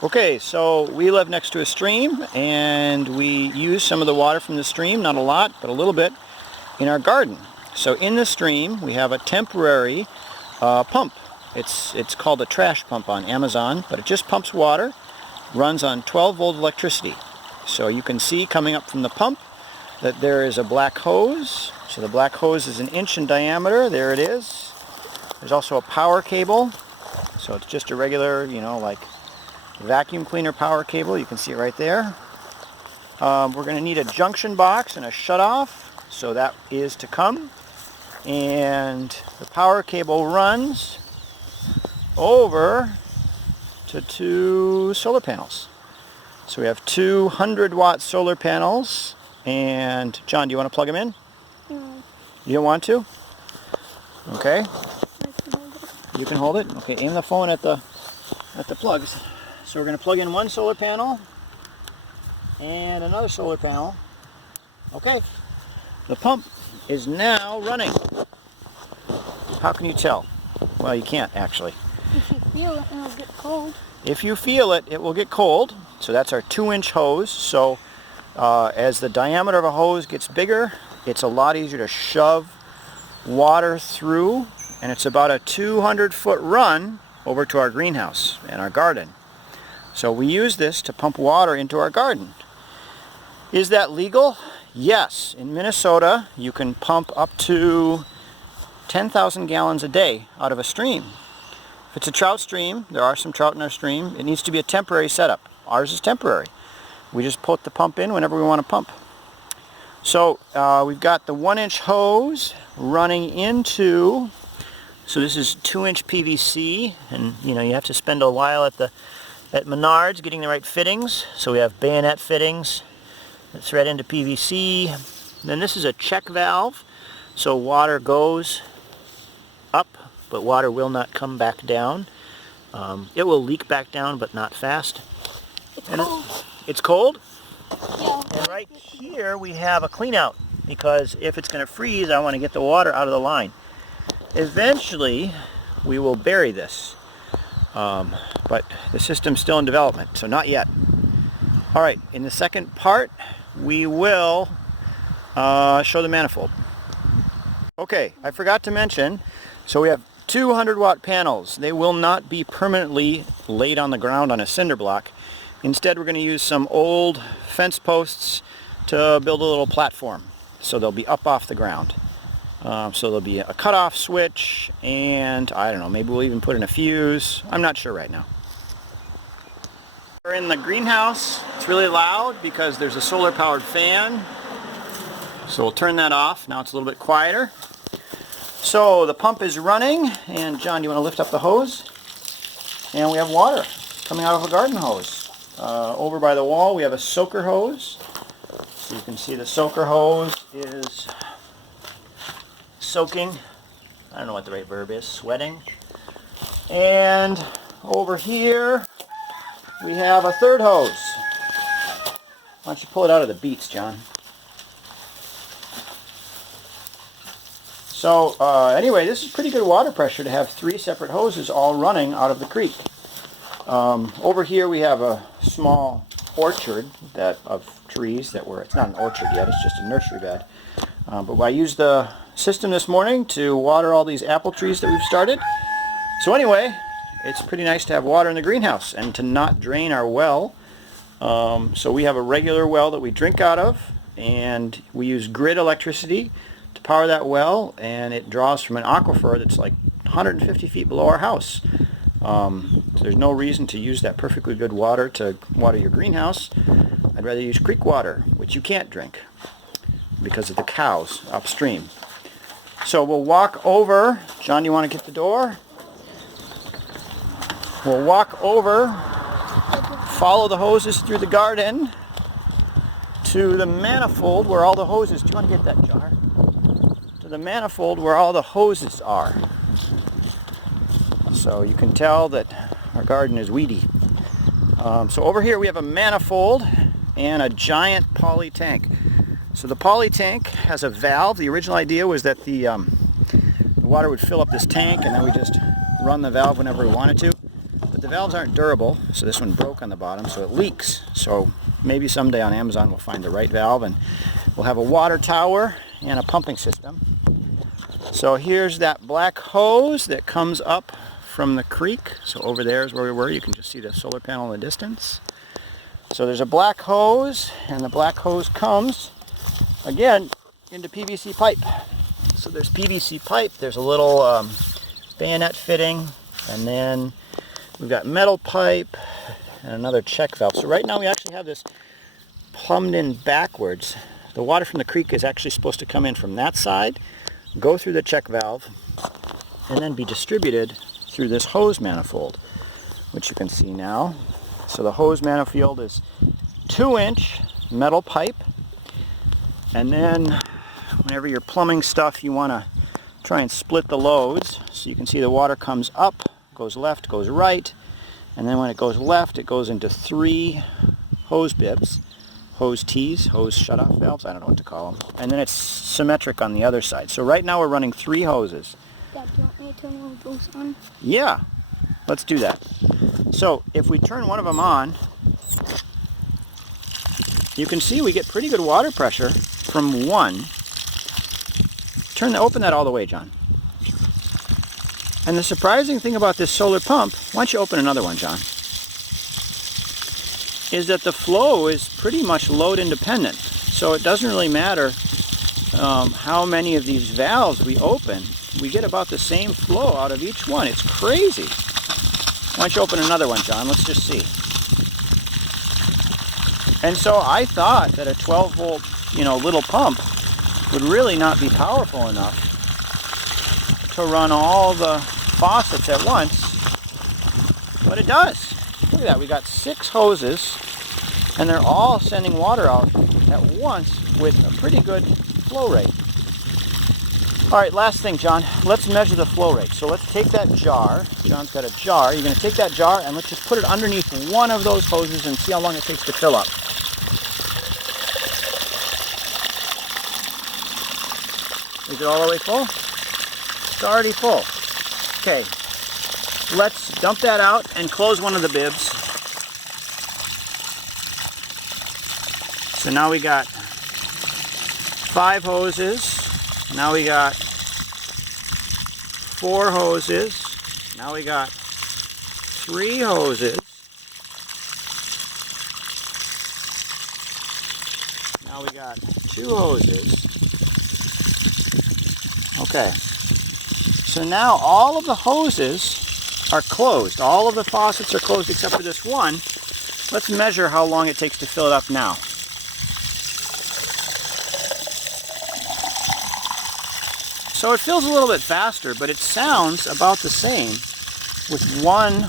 Okay, so we live next to a stream and we use some of the water from the stream, not a lot, but a little bit, in our garden. So in the stream we have a temporary pump. It's called a trash pump on Amazon, but it just pumps water, runs on 12-volt electricity. So you can see coming up from the pump that there is a black hose. So the black hose is 1 inch in diameter. There it is. There's also a power cable. So it's just a regular, like vacuum cleaner power cable. You can see it right there. We're going to need a junction box and a shutoff, so that is to come. And the power cable runs over to 2 solar panels. So we have 200-watt solar panels. And John, do you want to plug them in? No. You don't want to? Okay. You can hold it. Okay, aim the phone at the plugs. So we're going to plug in 1 solar panel and another solar panel. Okay, the pump is now running. How can you tell? Well, you can't actually. If you feel it, it'll get cold. If you feel it, it will get cold. So that's our 2-inch hose. So as the diameter of a hose gets bigger, it's a lot easier to shove water through, and it's about a 200-foot run over to our greenhouse and our garden. So we use this to pump water into our garden. Is that legal? Yes. In Minnesota, you can pump up to 10,000 gallons a day out of a stream. If it's a trout stream, there are some trout in our stream, it needs to be a temporary setup. Ours is temporary. We just put the pump in whenever we want to pump. So we've got the 1-inch hose running into, so this is 2-inch PVC, and you have to spend a while at Menards getting the right fittings. So we have bayonet fittings that thread into PVC. Then this is a check valve, so water goes up, but water will not come back down. It will leak back down, but not fast. It's cold. It's cold? Yeah. And right here we have a clean out, because if it's going to freeze, I want to get the water out of the line. Eventually we will bury this, but the system's still in development, so not yet. Alright, in the second part we will show the manifold. Okay, I forgot to mention, so we have 200-watt panels. They will not be permanently laid on the ground on a cinder block. Instead, we're going to use some old fence posts to build a little platform. So they'll be up off the ground. So there'll be a cutoff switch, and I don't know, maybe we'll even put in a fuse. I'm not sure right now. We're in the greenhouse. It's really loud because there's a solar-powered fan. So we'll turn that off. Now it's a little bit quieter. So the pump is running, and John, do you want to lift up the hose? And we have water coming out of a garden hose. Over by the wall we have a soaker hose. So you can see the soaker hose is soaking. I don't know what the right verb is, sweating. And over here we have a third hose. Why don't you pull it out of the beets, John? So anyway, this is pretty good water pressure to have 3 separate hoses all running out of the creek. Over here we have a small orchard of trees it's not an orchard yet, it's just a nursery bed. But I used the system this morning to water all these apple trees that we've started. So anyway, it's pretty nice to have water in the greenhouse and to not drain our well. So we have a regular well that we drink out of, and we use grid electricity to power that well, and it draws from an aquifer that's like 150 feet below our house. So there's no reason to use that perfectly good water to water your greenhouse. I'd rather use creek water, which you can't drink because of the cows upstream. So we'll walk over. John, you want to get the door? We'll walk over, follow the hoses through the garden to the manifold where all the hoses, do you want to get that jar? To the manifold where all the hoses are. So you can tell that our garden is weedy. So over here we have a manifold and a giant poly tank. So the poly tank has a valve. The original idea was that the water would fill up this tank and then we just run the valve whenever we wanted to. But the the valves aren't durable, so this one broke on the bottom, so it leaks. So maybe someday on Amazon we'll find the right valve and we'll have a water tower and a pumping system. So here's that black hose that comes up from the creek. So over there is where we were. You can just see the solar panel in the distance. So there's a black hose, and the black hose comes, again, into PVC pipe. So there's PVC pipe, there's a little bayonet fitting, and then we've got metal pipe and another check valve. So right now we actually have this plumbed in backwards. The water from the creek is actually supposed to come in from that side, go through the check valve, and then be distributed through this hose manifold, which you can see now. So the hose manifold is 2-inch metal pipe, and then whenever you're plumbing stuff you want to try and split the loads. So you can see the water comes up, goes left, goes right, and then when it goes left it goes into 3 hose bibs, hose T's, hose shut-off valves, I don't know what to call them, and then it's symmetric on the other side. So right now we're running 3 hoses. Dad, do you want me to turn one of those on? Yeah, let's do that. So if we turn one of them on, you can see we get pretty good water pressure from one. Open that all the way, John. And the surprising thing about this solar pump, why don't you open another one, John, is that the flow is pretty much load independent. So it doesn't really matter how many of these valves we open. We get about the same flow out of each one. It's crazy. Why don't you open another one, John? Let's just see. And so I thought that a 12-volt, little pump would really not be powerful enough to run all the faucets at once, but it does. Look at that. We got 6 hoses, and they're all sending water out at once with a pretty good flow rate. All right, last thing, John, let's measure the flow rate. So let's take that jar. John's got a jar. You're going to take that jar and let's just put it underneath one of those hoses and see how long it takes to fill up. Is it all the way full? It's already full. Okay, let's dump that out and close one of the bibs. So now we got 5 hoses. Now we got 4 hoses. Now we got 3 hoses. Now we got 2 hoses. Okay. So now all of the hoses are closed. All of the faucets are closed except for this one. Let's measure how long it takes to fill it up now. So it feels a little bit faster, but it sounds about the same with one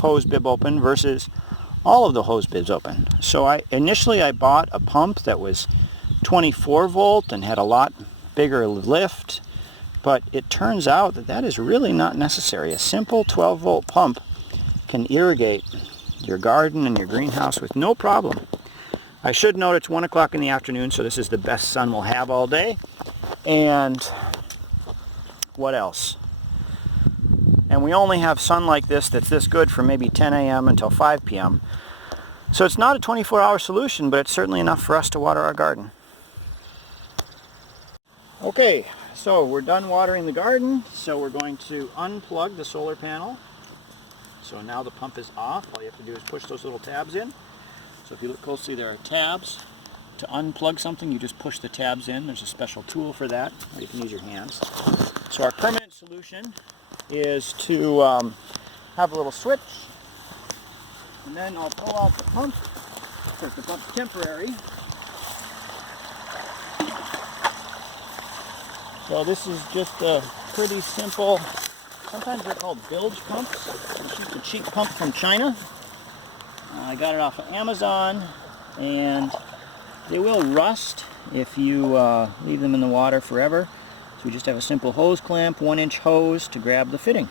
hose bib open versus all of the hose bibs open. So initially I bought a pump that was 24 volt and had a lot bigger lift, but it turns out that that is really not necessary. A simple 12 volt pump can irrigate your garden and your greenhouse with no problem. I should note it's 1 o'clock in the afternoon, so this is the best sun we'll have all day. And what else? And we only have sun like this that's this good from maybe 10 a.m. until 5 p.m. So it's not a 24-hour solution, but it's certainly enough for us to water our garden. Okay, so we're done watering the garden, so we're going to unplug the solar panel. So now the pump is off. All you have to do is push those little tabs in. So if you look closely, there are tabs. To unplug something, you just push the tabs in. There's a special tool for that, or you can use your hands. So our permanent solution is to have a little switch, and then I'll pull out the pump, because the pump's temporary. So this is just a pretty simple, sometimes they're called bilge pumps. It's just a cheap pump from China. I got it off of Amazon, and they will rust if you leave them in the water forever. So we just have a simple hose clamp, 1-inch hose to grab the fitting.